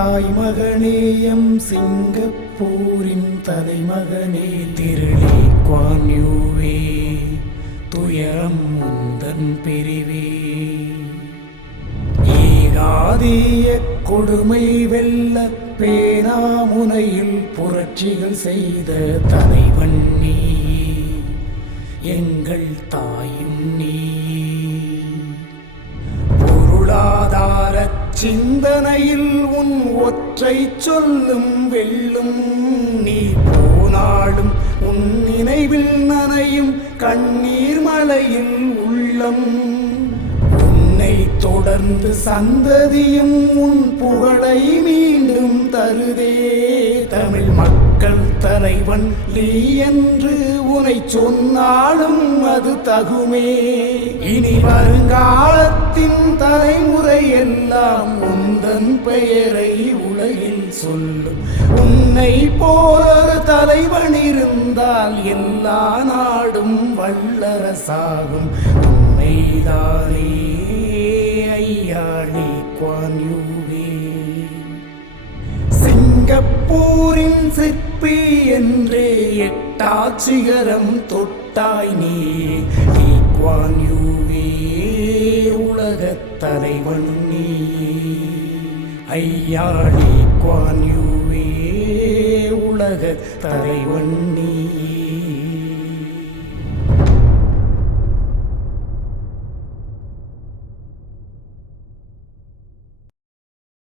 தாய்மகனேயம் சிங்கப்பூரின் தலைமகனே திருளி குவான் யூவே துயரம் முந்தன் பிரிவே ஏகாதிய கொடுமை வெல்ல பேனாமுனையில் புரட்சிகள் செய்த தலைவன் நீ எங்கள் தாயும் நீ பொருளாதார சிந்தனையில் உன் ஒற்றை சொல்லும் வெல்லும் நீ போனாலும் உன் நினைவில் நனையும் கண்ணீர் மலையில் உள்ளம் உன்னை தொடர்ந்து சந்ததியும் உன் புகழை மீண்டும் தருதே தமிழ் மக்கள் தலைவன் நீ என்று உனை சொன்னாலும் அது தகுமே இனி வருங்காலத்தின் தலைமுறை எல்லாம் உந்தன் பெயரை உலகில் சொல்லும் உன்னை போல தலைவன் இருந்தால் எல்லா நாடும் வல்லரசாகும் உண்மைதானே ஐயா லீ குவான் யூவே சிங்கப்பூரின் சிற்பி என்றே எட்டாச்சிகரம் தொட்டாய் நீ லீ குவான் யூவே உலகத் தலைவன் நீ ஐயா லீ குவான் யூவே உலகத் தலைவன் நீ